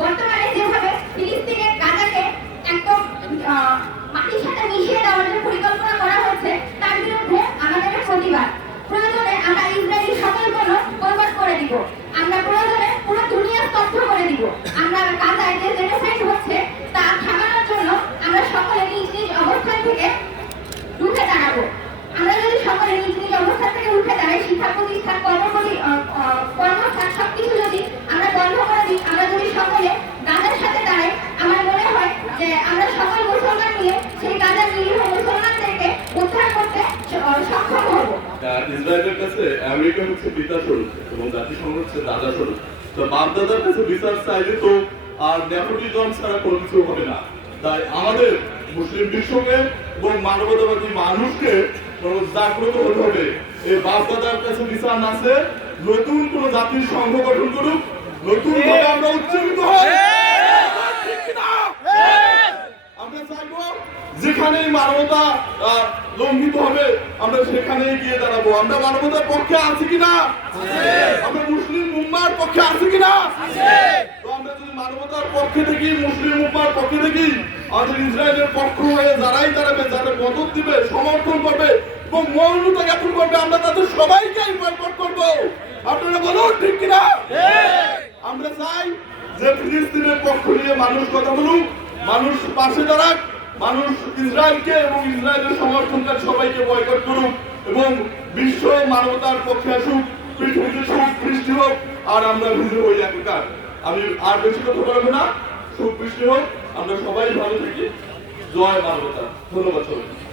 বর্তমানে যেভাবে ফিলিস্তিনের গাজাকে একদম মাটির সাথে মিশিয়ে দেওয়ার যে পরিকল্পনা করা হয়েছে, তার বিরুদ্ধে আমাদের প্রতিবাদ। প্রয়োজনে আমরা ইসরায়েলি সকল কোনো বরবাদ করে দিব। আমরা প্রয়োজনে পুরো দুনিয়া স্তব্ধ করে দিব। আমরা গাজায় যে জেনোসাইড হচ্ছে, তা থামানোর জন্য আমরা সকলে নিজ নিজ অবস্থান থেকে রুখে দাঁড়াবো। আমরা যদি সকলে নিজ নিজ অবস্থান থেকে উঠে দাঁড়াই, শিক্ষা প্রতিষ্ঠান কর্ম ইসরায়েলের কাছে আমেরিকা হচ্ছে পিতা স্বরূপ এবং জাতিসংঘ হচ্ছে দাদা স্বরূপ। তো বাপ দাদার কাছে বিচার চাইলে তো আর নেপোটিজম ছাড়া কোনো কিছু হবে না। তাই আমাদের মুসলিম বিশ্বকে এবং মানবতাবাদী মানুষকে জাগ্রত হতে হবে। এই বাপ দাদার কাছে বিচার না আছে নতুন কোন জাতির সংঘ গঠন করুক, নতুন আমরা উচ্চারিত হই ঠিক কিনা? আমরা চাইব যেখানে মানবতা লঙ্ঘিত হবে, আমরা সেখানে গিয়ে দাঁড়াবো। আমরা মানবতার পক্ষে আছি কিনা? আমরা মুসলিম উম্মার পক্ষে আছি কিনা? তো আমরা যদি মানবতার পক্ষে দেখি, মুসলিম উম্মার পক্ষে দেখি, আমাদের ইসরায়েলের পক্ষ হয়ে যারাই দাঁড়াবে, যাদের মদত দিবে, সমর্থন করবে এবং মৌনতা জ্ঞাপন করবে, আমরা তাদের সবাইকে বয়কট করব। আপনারা বলুন, ঠিক কিনা? আমরা চাই যে ফিলিস্তিনের পক্ষ নিয়ে মানুষ কথা বলুক, মানুষ পাশে দাঁড়াক মানুষ ইসরায়েলকে এবং ইসরায়েলের সমর্থনকার সবাইকে বয়কট করুক এবং বিশ্ব মানবতার পক্ষে আসুক, পৃথিবীতে সুখ বৃষ্টি হোক, আর আমরা ভিজে হই একাকার আমি আর বেশি কথা বলব না সুখ বৃষ্টি হোক, আমরা সবাই ভালো থাকি। জয় মানবতা। ধন্যবাদ সবাই